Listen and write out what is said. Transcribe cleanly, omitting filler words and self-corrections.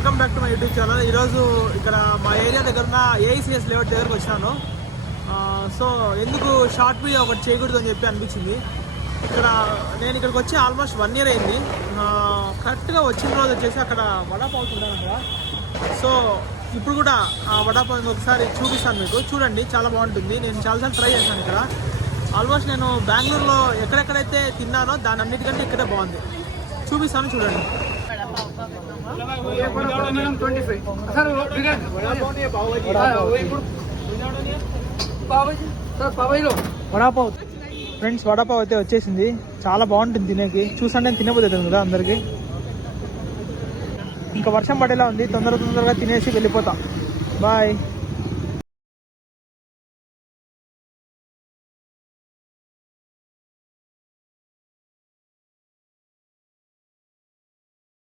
Welcome back to my YouTube channel. ఈరోజు ఇక్కడ మా ఏరియా దగ్గర ఉన్న ఏఐసిఎస్ లేఅవుట్ దగ్గరకు వచ్చాను. సో ఎందుకు షార్ట్ వీడియో ఒకటి చేయకూడదు అని చెప్పి అనిపించింది. నేను ఇక్కడికి వచ్చి ఆల్మోస్ట్ 1 year అయింది. కరెక్ట్గా వచ్చిన రోజు వచ్చేసి అక్కడ వడాపావ్ తిన్నాను కదా. సో ఇప్పుడు కూడా ఆ వడాపావ్ ఒకసారి చూపిస్తాను మీకు, చూడండి, చాలా బాగుంటుంది. నేను చాలాసార్లు ట్రై చేశాను ఇక్కడ. ఆల్మోస్ట్ నేను బెంగళూరులో ఎక్కడెక్కడైతే తిన్నానో దాని అన్నిటికంటే ఇక్కడే బాగుంది. చూపిస్తాను, చూడండి. వడాపావ్ ఫ్రెండ్స్, వడాపావ్ అయితే వచ్చేసింది. చాలా బాగుంటుంది తినేకి. చూసంటే తినబోతుంది కదా అందరికి. ఇంకా వర్షం పడేలా ఉంది. తొందరగా తినేసి వెళ్ళిపోతాం. బాయ్.